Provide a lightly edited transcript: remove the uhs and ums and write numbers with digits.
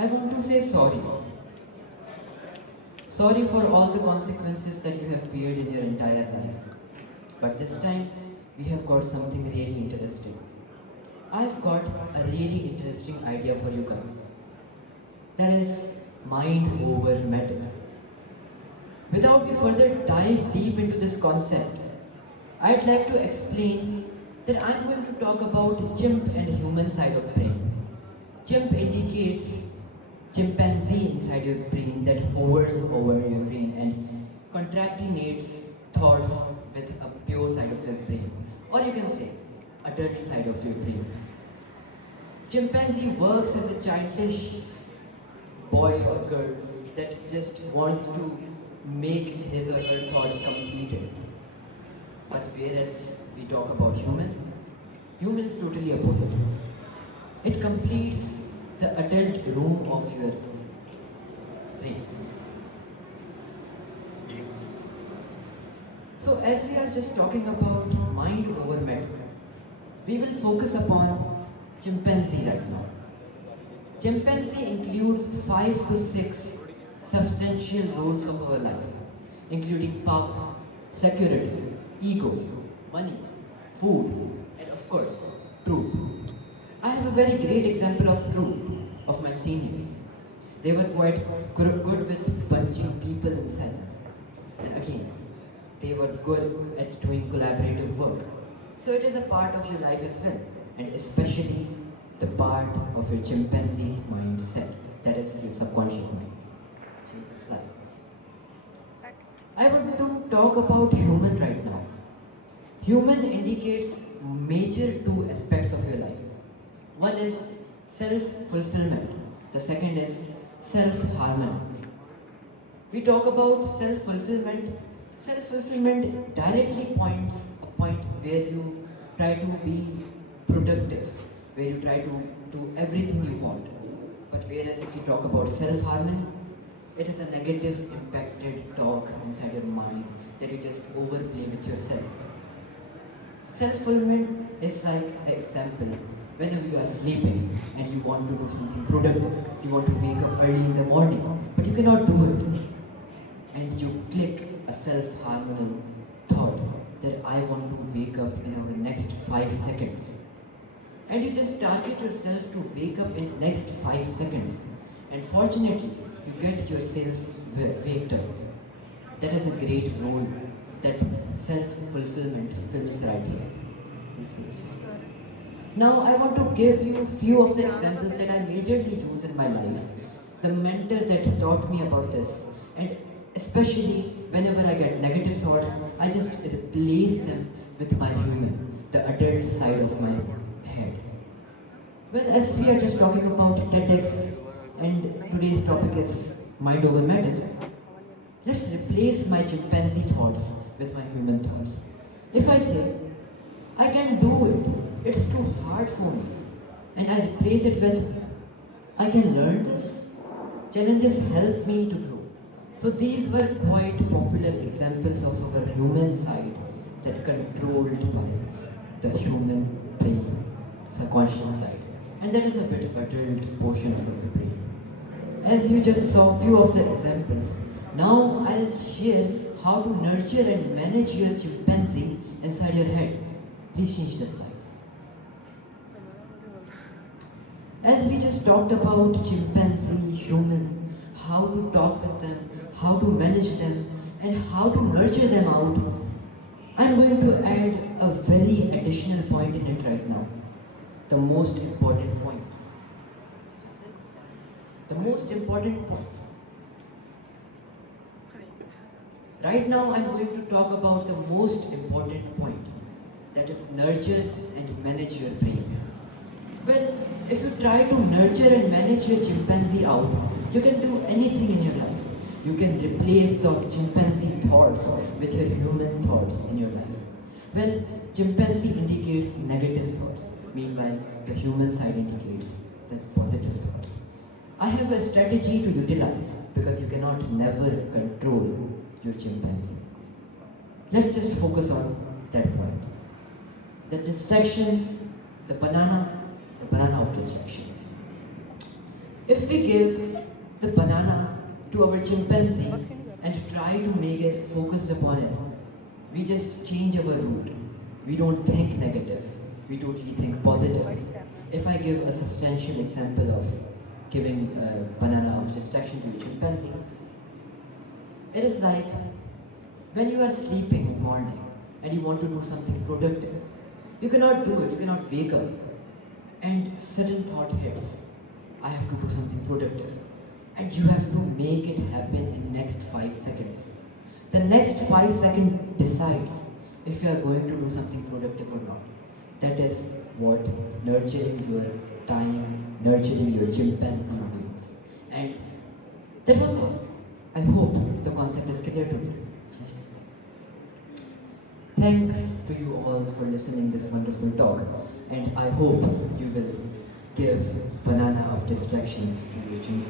I want to say sorry. Sorry for all the consequences that you have beared in your entire life. But this time, we have got something really interesting. I've got a really interesting idea for you guys. That is mind over matter. Without we further dive deep into this concept, I'd like to explain that I'm going to talk about chimp and human side of brain. Chimp indicates chimpanzee inside your brain that hovers over your brain and contractinates thoughts with a pure side of your brain. Or you can say adult side of your brain. Chimpanzee works as a childish boy or girl that just wants to make his or her thought completed. But whereas we talk about human is totally opposite. It completes the adult room of your brain. So as we are just talking about mind over matter, we will focus upon chimpanzee right now. Chimpanzee includes 5 to 6 substantial roles of our life, including power, security, ego, money, food, and of course, truth. I have a very great example of truth of my seniors. They were quite good with punching people inside. And again, they were good at doing collaborative work. So it is a part of your life as well, and especially the part of your chimpanzee mindset, that is your subconscious mind. I want to talk about human right now. Human indicates major two aspects of your life. One is self-fulfillment. The second is self-harmony. We talk about self-fulfillment. Self-fulfillment directly points a point where you try to be productive, where you try to do everything you want. But whereas if you talk about self-harmony, it is a negative impacted talk inside your mind that you just overplay with yourself. Self-fulfillment is like an example. Whenever you are sleeping and you want to do something productive, you want to wake up early in the morning, but you cannot do it. And you click a self-harmony thought that I want to wake up in our next 5 seconds. And you just target yourself to wake up in next 5 seconds. And fortunately, you get yourself waked up. That is a great role that self-fulfillment fills right here. Now I want to give you a few of the examples that I majorly use in my life. The mentor that taught me about this, and especially whenever I get negative thoughts, I just replace them with my human, the adult side of my head. Well, as we are just talking about TEDx, and today's topic is mind over matter, let's replace my chimpanzee thoughts with my human thoughts. If I say, I can do it, it's too hard for me, and I replace it with, I can learn this, challenges help me to grow. So these were quite popular examples of our human side that controlled by the human brain, subconscious side. And that is a bit adult portion of the brain. As you just saw few of the examples, now I'll share how to nurture and manage your chimpanzee inside your head. Please change the slides. As we just talked about chimpanzee, human, how to talk with them, how to manage them, and how to nurture them out, I'm going to add a very additional point in it right now. The most important point. The most important point. Right now I'm going to talk about the most important point, that is nurture and manage your brain. Well, if you try to nurture and manage your chimpanzee out, you can do anything in your life. You can replace those chimpanzee thoughts with your human thoughts in your life. Well, chimpanzee indicates negative thoughts, meanwhile the human side indicates this positive thoughts. I have a strategy to utilize because you cannot never control your chimpanzee. Let's just focus on that point. The distraction, the banana of distraction. If we give the banana to our chimpanzee and try to make it focused upon it, we just change our route. We don't think negative, we totally think positive. If I give a substantial example of giving a banana of distraction to a chimpanzee, it is like when you are sleeping in the morning and you want to do something productive, you cannot do it, you cannot wake up and sudden thought hits, I have to do something productive. And you have to make it happen in next 5 seconds. The next 5 seconds decides if you are going to do something productive or not. That is what nurturing your time, nurturing your chimpanzee means. And that was all. I hope the concept is clear to you. Thanks to you all for listening this wonderful talk, and I hope you will give banana of distractions to your chimpanzee.